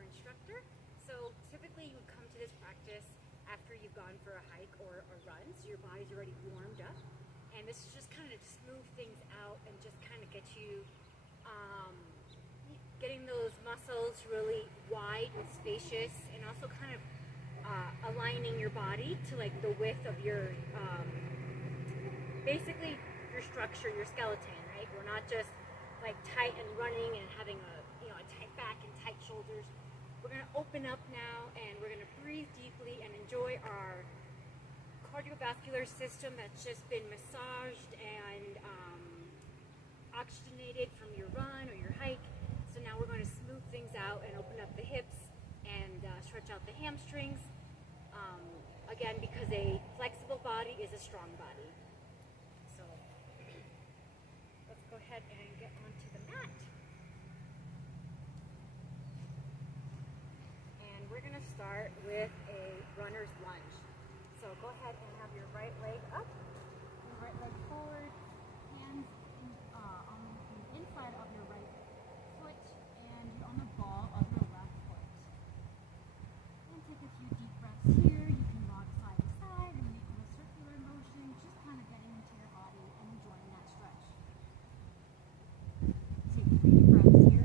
our instructor. So typically you would come to this practice after you've gone for a hike or a run, so your body's already warmed up. And this is just kind of to smooth things out and just kind of get you getting those muscles really wide and spacious, and also kind of aligning your body to like the width of your basically your structure, your skeleton, right? We're not just like tight and running and having a a tight back and tight shoulders. We're going to open up now and we're going to breathe deeply and enjoy our cardiovascular system that's just been massaged and oxygenated from your run or your hike. So now we're going to smooth things out and open up the hips and stretch out the hamstrings. Again, because a flexible body is a strong body. So let's go ahead and get onto the mat. And we're going to start with a runner's lunge. So go ahead and have your right leg up, your right leg forward, hands on the inside of your right foot and on the ball of your left foot. And take a few deep breaths here. You can rock side to side and make a circular motion, just kind of getting into your body and enjoying that stretch. Take 3 deep breaths here.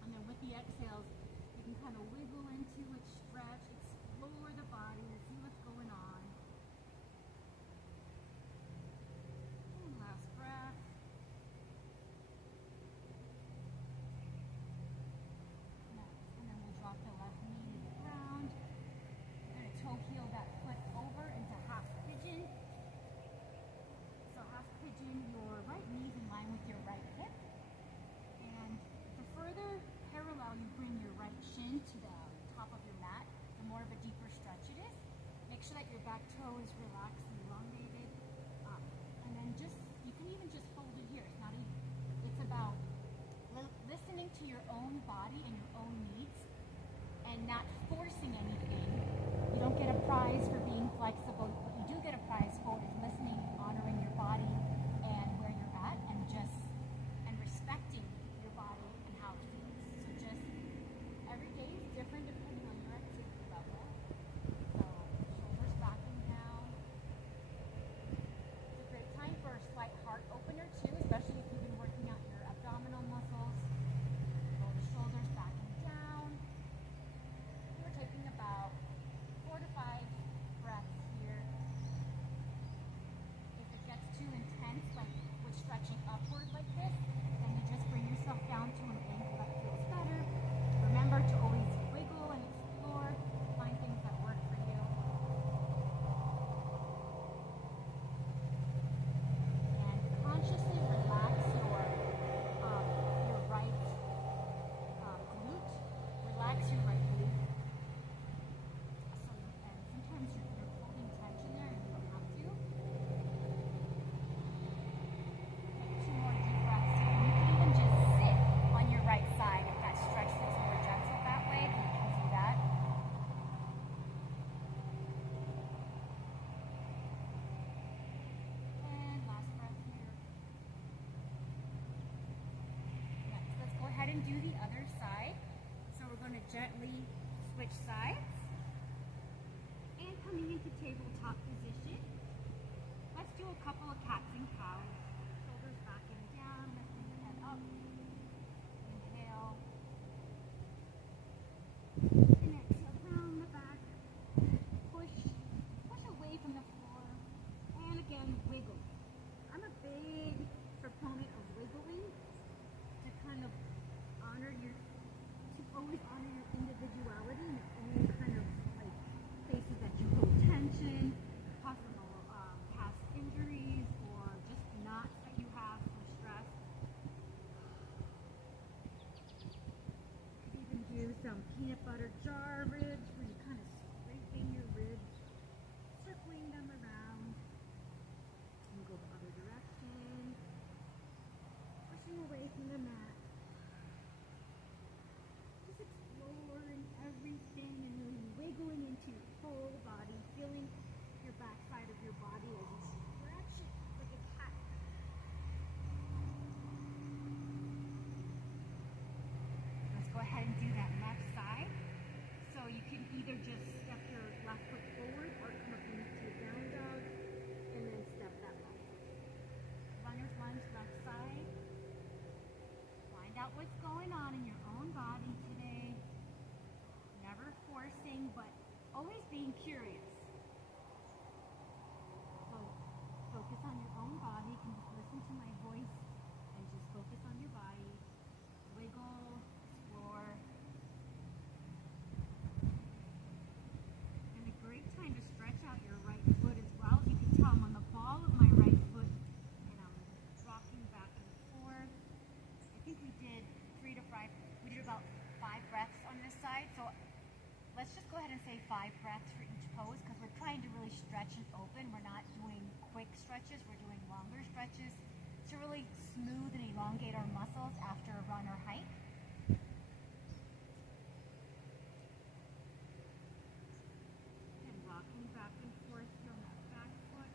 And then with the exhales, you can kind of wiggle into it, stretch, explore the body, see what's going on. And last breath. And then we'll drop the left knee to the ground. We're going to toe heel that foot over into half pigeon. So half pigeon, your right knee's in line with your right hip. And the further parallel you bring your right shin to the top of your mat, the more of a deeper stretch it is. Make sure that your back toe is relaxed and elongated. And then you can even just hold it here. It's about listening to your own body and your own needs and not forcing anything. You don't get a prize for being flexible, but you do get a prize for listening, honoring your body and where you're at, and respecting your body and how it feels. So just every day is different depending on your activity level. So shoulders back and down. It's a great time for a slight heart opener too, especially if you've been working out your abdominal muscles. Roll the shoulders back and down. We're taking about 4 to 5 breaths here. If it gets too intense, like with stretching upward like this, then you just bring yourself down to an angle that feels better. Remember to always wiggle and explore, find things that work for you. And consciously relax your right glute. Relax your right glute. And sometimes you're holding tension there and you don't have to. Take 2 more deep breaths here. You can even just sit on your right side if that stretch feels more gentle that way. You can do that. And last breath here. Next, let's go ahead and do the other side. So we're going to gently switch sides. And coming into tabletop position, let's do a couple of cats and cows. Shoulders back and down, lifting the head up. Inhale. And exhale, round the back. Push away from the floor. And again, wiggle. I'm a big proponent of wiggling to kind of always honor your individuality and your own kind of like places that you hold tension, possible past injuries, or just knots that you have for stress. You can even do some peanut butter jar ribs where you're kind of scraping your ribs, circling them around, and go the other direction, pushing away from the mat. Just exploring everything and really wiggling into your whole body, feeling your back side of your body as you stretch it but always being curious. So focus on your own body. You can just listen to my voice and just focus on your body. Wiggle, explore. And a great time to stretch out your right foot as well. You can tell I'm on the ball of my right foot and I'm rocking back and forth. I think we did about 5 breaths on this side. So let's just go ahead and say 5 breaths for each pose because we're trying to really stretch and open. We're not doing quick stretches, we're doing longer stretches to really smooth and elongate our muscles after a run or hike. And rocking back and forth on that back foot.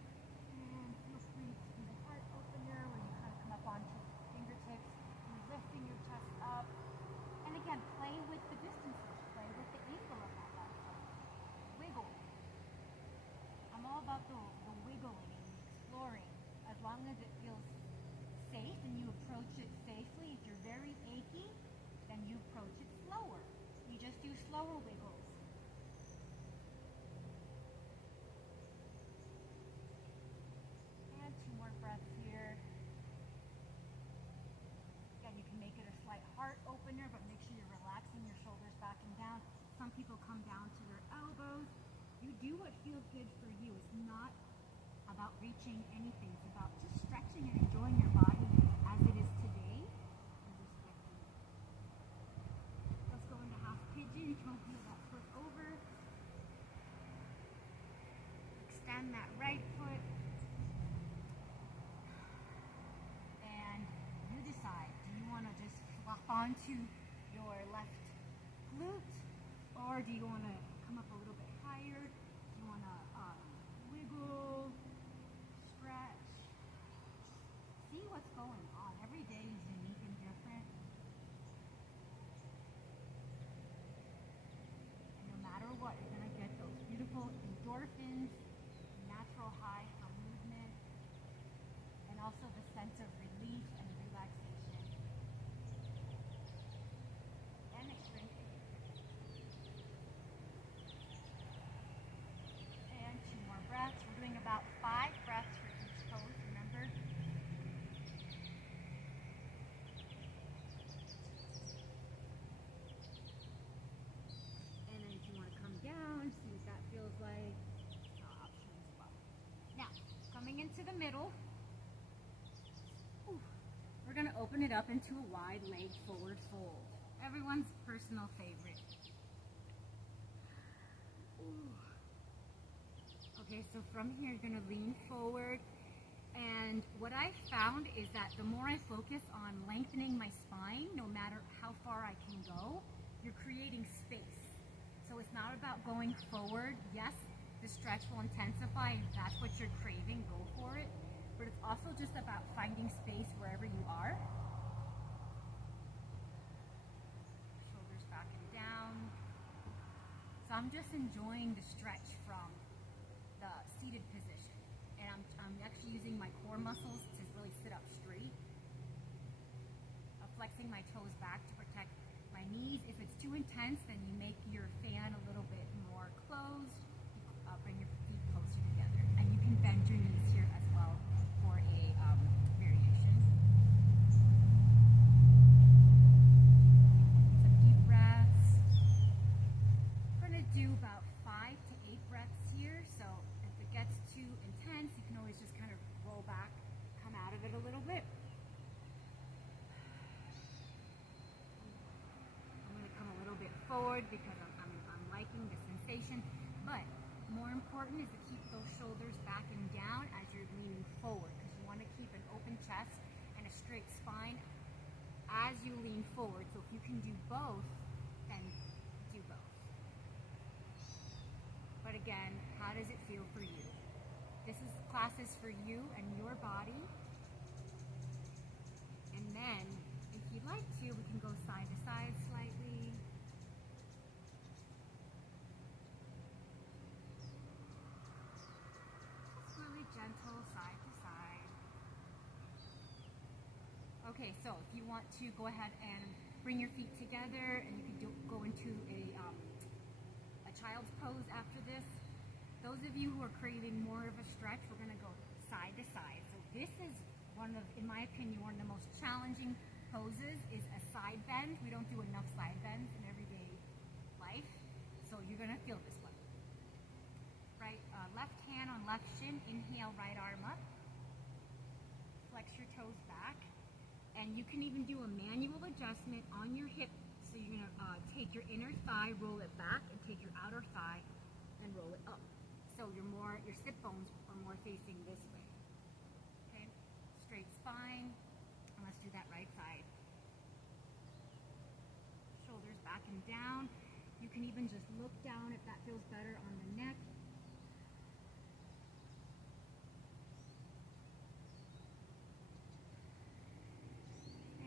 And feel free to do the heart opener where you kind of come up onto your fingertips and lifting your chest up. And again, play with the distances, play with the angle of that left foot. Wiggle. I'm all about the wiggling and the exploring. As long as it feels safe and you approach it safely. If you're very achy, then you approach it slower. You just do slower wiggles. And 2 more breaths here. Again, you can make it a slight heart opener, but make sure you're relaxing your shoulders back and down. Some people come down to their elbows. You do what feels good for you. It's not about reaching anything. It's about just stretching and enjoying your body as it is today and respecting it. Let's go into half pigeon. You can heel that foot over. Extend that right foot. And you decide, do you want to just flop onto your left glute, or do you want to come up a little bit higher? Do you want to wiggle, stretch, see what's going on. Every day is unique and different. And no matter what, you're going to get those beautiful endorphins, natural high from movement, and also the sense of relief and relaxation. And extreme pain. And 2 more breaths. We're doing about 5 breaths for each pose, remember? And then if you want to come down, see what that feels like. Option as well. Now, coming into the middle, we're going to open it up into a wide leg forward fold. Everyone's personal favorite. Okay, so from here you're going to lean forward, and what I found is that the more I focus on lengthening my spine, no matter how far I can go, you're creating space. So it's not about going forward. Yes, the stretch will intensify, if that's what you're craving, go for it, but it's also just about finding space wherever you are. Shoulders back and down. So I'm just enjoying the stretch from the seated position, and I'm actually using my core muscles to really sit up straight. Flexing my toes back to protect my knees. If it's too intense, then you make your fan a little bit more closed. Bring your feet closer together, and you can bend your knees here as well for a variation. Some deep breaths. We're going to do about 5 to 8 breaths here, so if it gets too intense, you can always just kind of roll back, come out of it a little bit. I'm going to come a little bit forward because I'm liking the sensation, but more important is to keep those shoulders back and down as you're leaning forward, because you want to keep an open chest and a straight spine as you lean forward. So if you can do both, then do both. But again, how does it feel for you? This class is for you and your body. And then, if you'd like to, we can go side to side slightly. Just really gentle side to side. Okay, so if you want to go ahead and bring your feet together, and you can go into a child's after this. Those of you who are craving more of a stretch, we're gonna go side to side. So this is one of, in my opinion, one of the most challenging poses is a side bend. We don't do enough side bends in everyday life, so you're gonna feel this one. Right, left hand on left shin, inhale, right arm up. Flex your toes back, and you can even do a manual adjustment on your hip. So you're gonna take your inner thigh, roll it back, and take your outer thigh and roll it up. So your sit bones are more facing this way. Okay, straight spine, and let's do that right side. Shoulders back and down. You can even just look down if that feels better on the neck.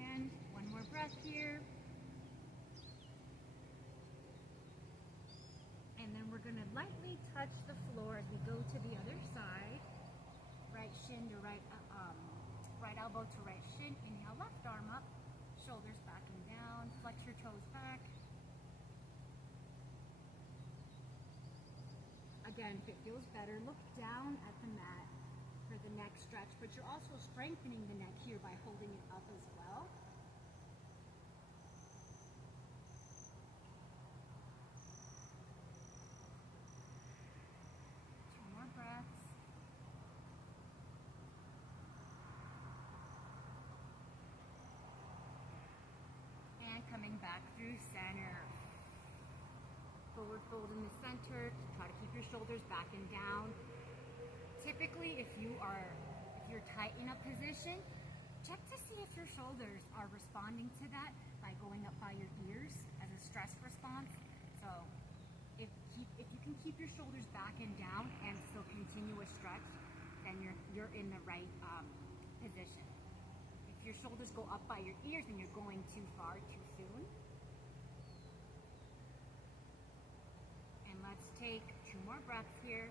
And one more breath here. And then we're gonna lightly touch the floor as we go to the other side. Right shin to right elbow to right shin. Inhale, left arm up, shoulders back and down. Flex your toes back. Again, if it feels better, look down at the mat for the neck stretch, but you're also strengthening the neck here by holding it up as well. Coming back through center. Forward fold in the center. Try to keep your shoulders back and down. Typically, if you're tight in a position, check to see if your shoulders are responding to that by going up by your ears as a stress response. So if you can keep your shoulders back and down and still continue a stretch, then you're in the right position. If your shoulders go up by your ears and you're going too far too soon. And let's take 2 more breaths here.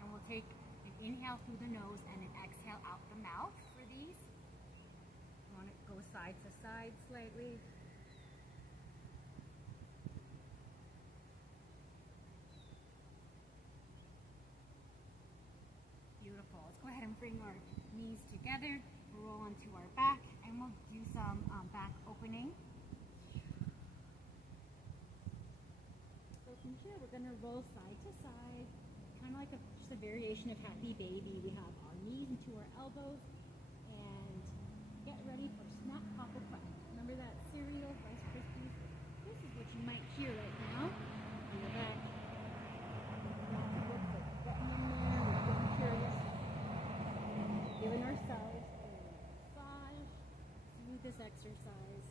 And we'll take an inhale through the nose and an exhale out the mouth for these. You want to go side to side slightly. Beautiful. Let's go ahead and bring our knees together, roll onto our back, and we'll do some back opening. So from here, we're going to roll side to side, kind of like just a variation of Happy Baby. We have our knees into our elbows, and get ready for Snap, Pop, or Crack. Remember that cereal, Rice Krispies? This is what you might hear right now. Hear that? Giving ourselves a massage through this exercise.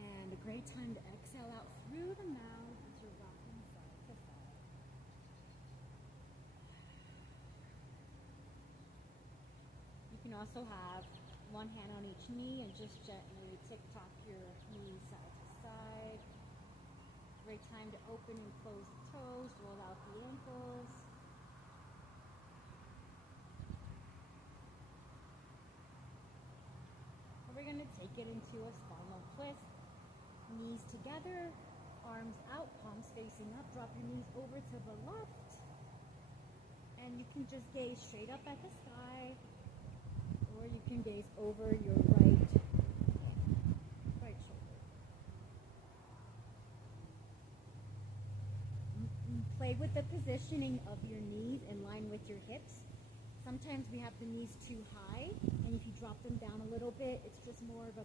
And a great time to exhale out through the mouth as you're rocking side to side. You can also have one hand on each knee and just gently tick-tock your knees side to side. Great time to open and close the toes, roll out the ankles. We're going to take it into a spinal twist. Knees together, arms out, palms facing up. Drop your knees over to the left. And you can just gaze straight up at the sky, or you can gaze over your right shoulder. Play with the positioning of your knees in line with your hips. Sometimes we have the knees too high, and if you drop them down a little bit, it's just more of a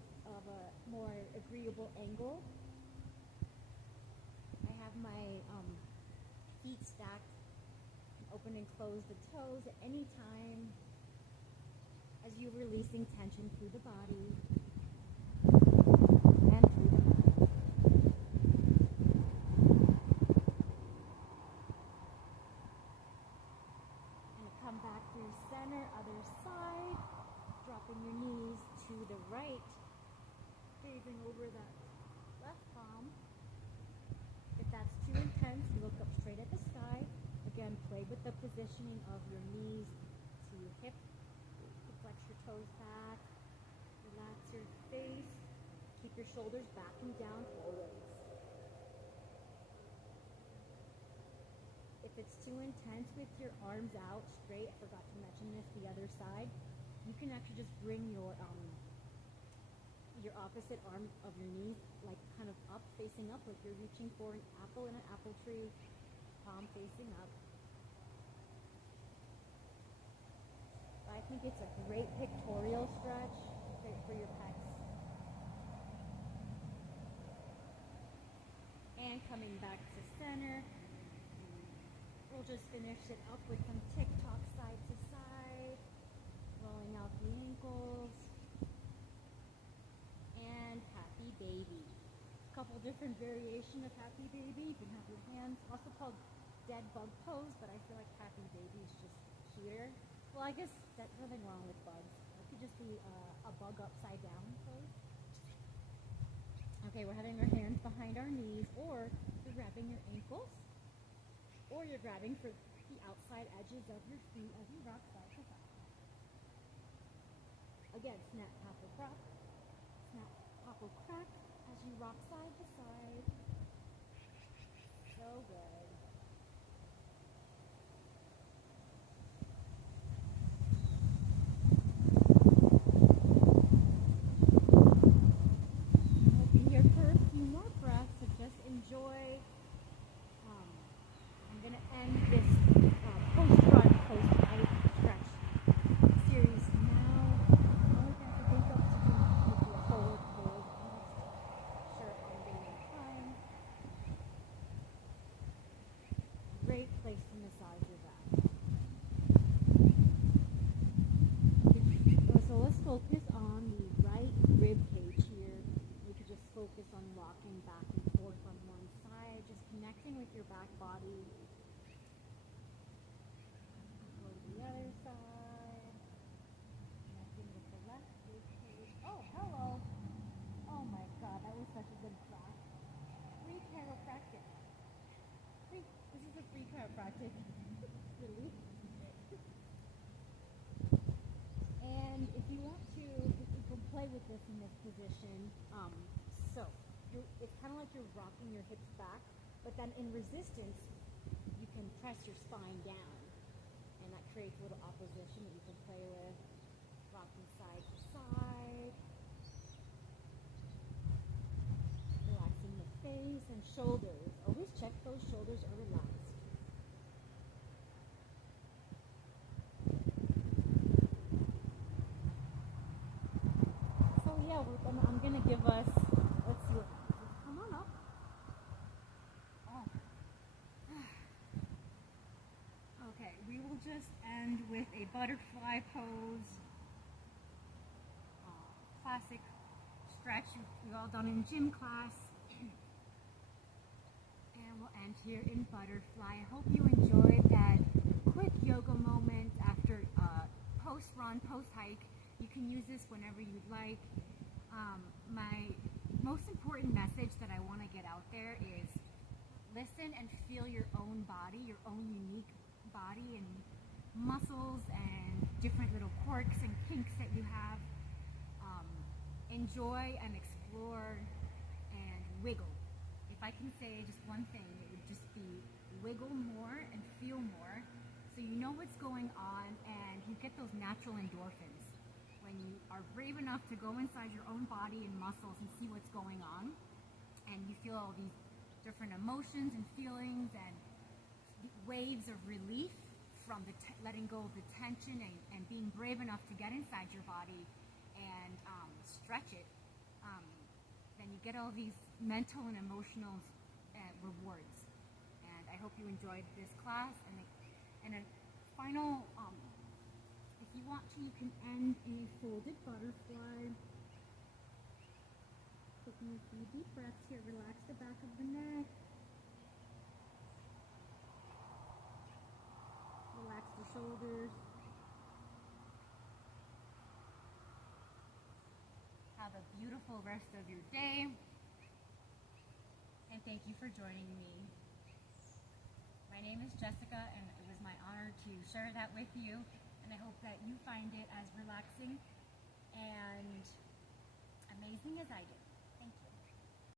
more agreeable angle. I have my feet stacked, open and close the toes at any time as you're releasing tension through the body and through the mouth. Come back through center, other side, dropping your knees to the right, gazing over that left palm. If that's too intense, look up straight at the sky. Again, play with the positioning of your knees to your hip. Flex your toes back. your shoulders backing down always. If it's too intense with your arms out straight, I forgot to mention this, the other side, you can actually just bring your opposite arm of your knees like kind of up, facing up, like you're reaching for an apple in an apple tree, palm facing up. I think it's a great pictorial stretch, great for your pecs. And coming back to center, we'll just finish it up with some tick-tock side to side, rolling out the ankles, and happy baby. A couple different variations of happy baby. You can have your hands, also called dead bug pose, but I feel like happy baby is just cuter. Well, I guess there's nothing wrong with bugs. It could just be a bug upside down pose. Okay, we're having our hands behind our knees, or you're grabbing your ankles, or you're grabbing for the outside edges of your feet as you rock side to side. Again, snap, topple, crack. Snap, topple, crack as you rock side to side. So good. We'll be here for a few more breaths, so just enjoy. I'm going to end this post-run, post-hike stretch series now. Only thing I can think of to do would be a forward fold next. Sure, on daily time. Great place to massage your back. So let's focus on the right rib cage here. You could just focus on rocking back and forth on one side, just connecting with your back body. Go to the other side. Connecting with the left rib cage. Oh, hello. Oh my God, that was such a good class. Free chiropractic. This is a free chiropractic. Really? And if you want to, you can play with this in this position. It's kind of like you're rocking your hips back, but then in resistance, you can press your spine down, and that creates a little opposition that you can play with. Rocking side to side, relaxing the face and shoulders. Always check those shoulders are relaxed. So yeah, I'm gonna give us. Let's see. Come on up. Oh. Okay, we will just end with a butterfly pose. Classic stretch we've all done in gym class. And we'll end here in butterfly. I hope you enjoyed that quick yoga moment after post-run, post-hike. You can use this whenever you'd like. My most important message that I want to get out there is listen and feel your own body, your own unique body and muscles and different little quirks and kinks that you have. Enjoy and explore and wiggle. If I can say just one thing, it would just be wiggle more and feel more so you know what's going on and you get those natural endorphins. When you are brave enough to go inside your own body and muscles and see what's going on, and you feel all these different emotions and feelings and waves of relief from the letting go of the tension and being brave enough to get inside your body and stretch it, then you get all these mental and emotional rewards. And I hope you enjoyed this class. And a final, if you want to, you can end a folded butterfly. Taking a few deep breaths here, relax the back of the neck. Relax the shoulders. Have a beautiful rest of your day. And thank you for joining me. My name is Jessica, and it was my honor to share that with you. And I hope that you find it as relaxing and amazing as I did.